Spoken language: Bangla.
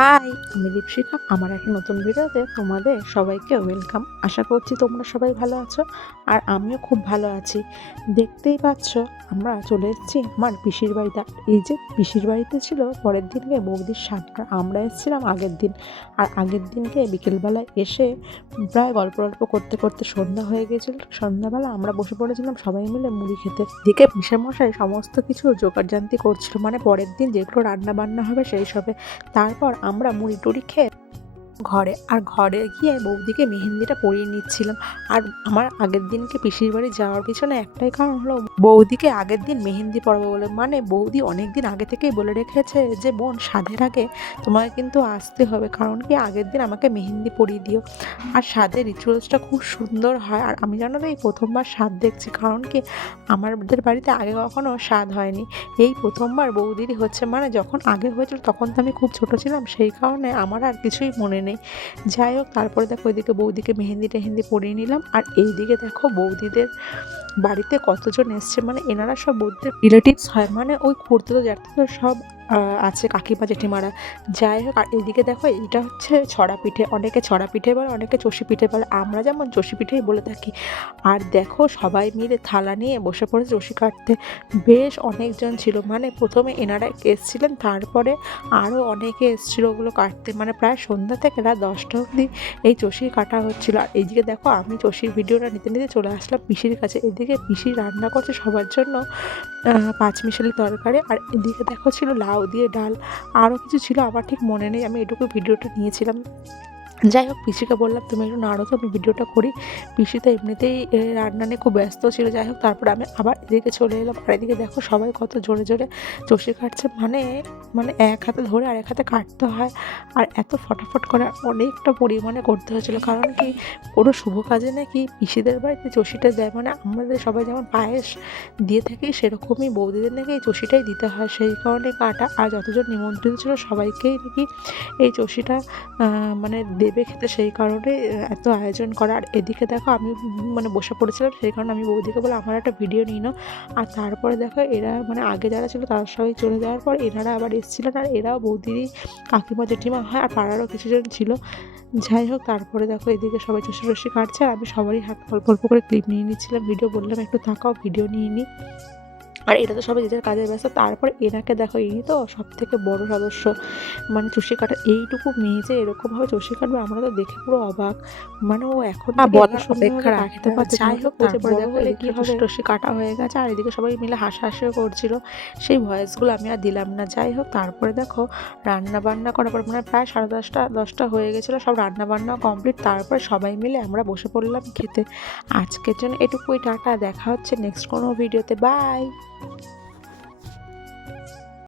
হাই, আমি দীপশিখা। আমার একটা নতুন ভিডিওতে তোমাদের সবাইকে ওয়েলকাম। আশা করছি তোমরা সবাই ভালো আছো, আর আমিও খুব ভালো আছি। দেখতেই পাচ্ছ, আমরা চলে এসেছি আমার পিসির বাড়িতে। এই যে পিসির বাড়িতে ছিল পরের দিনকে বৌদির সাথ, আর আমরা এসেছিলাম আগের দিন। আর আগের দিনকে বিকেলবেলায় এসে প্রায় গল্প গল্প করতে করতে সন্ধ্যা হয়ে গেছিল। সন্ধ্যাবেলা আমরা বসে পড়েছিলাম সবাই মিলে মুড়ি খেতে। দিকে পিসেমশাই সমস্ত কিছু জোগাড়জান্তি করছিল, মানে পরের দিন যেগুলো রান্না বান্না হবে সেই সবে। তারপর আমরা মুড়ি টুড়ি খেয়ে ঘরে গিয়ে বৌদিকে মেহেন্দিটা পরিয়ে নিচ্ছিলাম। আর আমার আগের দিনকে পিসির বাড়ি যাওয়ার পিছনে একটাই কারণ হলো, বৌদিকে আগের দিন মেহেন্দি পরাবো বলে। মানে বৌদি অনেক দিন আগে থেকেই বলে রেখেছে যে বোন, সাধের আগে তোমাকে কিন্তু আসতে হবে, কারণ কি আগের দিন আমাকে মেহেন্দি পরিয়ে দিও। আর সাধের রিচুয়ালসটা খুব সুন্দর হয়। আর আমি জানো তো এই প্রথমবার সাধ দেখছি, কারণ কি আমাদের বাড়িতে আগে কখনো সাধ হয়নি। এই প্রথমবার বৌদিরই হচ্ছে। মানে যখন আগে হয়েছিল তখন তো আমি খুব ছোট ছিলাম, সেই কারণে আমার আর কিছুই মনে নেই। যাই হোক, তারপরে দেখো ওইদিকে বৌদিকে মেহেন্দি টেহেন্দি পরিয়ে নিলাম। আর এইদিকে দেখো বৌদিদের বাড়িতে কতজন এসছে, মানে এনারা সব বৌদিদের রিলেটিভস হয়, মানে ওই খুড়তুতো জ্যাঠতুতো সব আছে, কাকিমা জেঠিমারা। যাই হোক, আর এদিকে দেখো এটা হচ্ছে ছড়া পিঠে। অনেকে ছড়া পিঠে বলে, অনেকে চষি পিঠে বলে, আমরা যেমন চষি পিঠেই বলে থাকি। আর দেখো সবাই মিলে থালা নিয়ে বসে পড়েছে চষি কাটতে। বেশ অনেকজন ছিল, মানে প্রথমে এনারা এসছিলেন, তারপরে আরও অনেকে এসেছিলো ওগুলো কাটতে। মানে প্রায় সন্ধ্যা থেকে রাত 10টা অবধি এই চষি কাটা হচ্ছিলো। আর এইদিকে দেখো আমি চষির ভিডিওটা নিতে নিতে চলে আসলাম পিসির কাছে। এদিকে পিসি রান্না করছে সবার জন্য পাঁচমিশালি তরকারি। আর এদিকে দেখো ছিল লাউ দিয়ে ডাল, আরও কিছু ছিল আমার ঠিক মনে নেই, আমি এটুকু ভিডিওটা নিয়েছিলাম। যাই হোক, পিসিকে বললাম তুমি একটু নাড়ো তো, আমি ভিডিওটা করি। পিসি তো এমনিতেই রান্না নিয়ে খুব ব্যস্ত ছিল। যাই হোক, তারপরে আমি আবার এদিকে চলে এলাম। আর এদিকে দেখো সবাই কত জোরে জোরে চষি কাটছে, মানে মানে এক হাতে ধরে আর এক হাতে কাটতে হয়। আর এত ফটাফট করে অনেকটা পরিমাণে করতে হয়েছিল, কারণ কি কোনো শুভ কাজে নাকি পিসিদের বাড়িতে চষিটা দেয়। মানে আমাদের সবাই যেমন পায়েস দিয়ে থাকি, সেরকমই বৌদিদের নাকি এই চষিটাই দিতে হয়, সেই কারণে কাটা। আর যতজন নিমন্ত্রিত ছিল সবাইকেই নাকি এই চষিটা মানে দেবে খেতে, সেই কারণে এত আয়োজন করা। আর এদিকে দেখো আমি মানে বসে পড়েছিলাম, সেই কারণে আমি বৌদিকে বলে আমার একটা ভিডিও নিয়ে নাও। আর তারপরে দেখো এরা মানে আগে যারা ছিল তারা সবাই চলে যাওয়ার পর এনারা আবার এসেছিলেন, আর এরাও বৌদিরই কাকিমা জেঠিমা হয়, আর পাড়ারও কিছুজন ছিল। যাই হোক, তারপরে দেখো এদিকে সবাই চষি রসি কাটছে, আর আমি সবারই হাত অল্প অল্প করে ক্লিপ নিয়ে নিচ্ছিলাম। ভিডিও বললাম একটু থাকাও, ভিডিও নিয়ে নিই। আর এটা তো সবাই নিজের কাজে ব্যস্ত। তারপরে এনাকে দেখো, ইনি তো সব থেকে বড় সদস্য, মানে চষি কাটা। এইটুকু মেয়ে যে এরকমভাবে চষি কাটবে আমরা তো দেখে পুরো অবাক। মানে ও এখন বলার অপেক্ষা রাখতে পারছে। যাই হোক, তারপরে দেখো কি হবে রসি কাটা হয়ে গেছে, আর এদিকে সবাই মিলে হাসাহাসিও করছিল। সেই ভয়েসগুলো আমি আর দিলাম না। যাই হোক, তারপরে দেখো রান্না বান্না করার পর মানে প্রায় 10:30 হয়ে গেছিলো, সব রান্না বান্না কমপ্লিট। তারপরে সবাই মিলে আমরা বসে পড়লাম খেতে। আজকের জন্য এটুকুই, টাটা। দেখা হচ্ছে নেক্সট কোনো ভিডিওতে। বাই।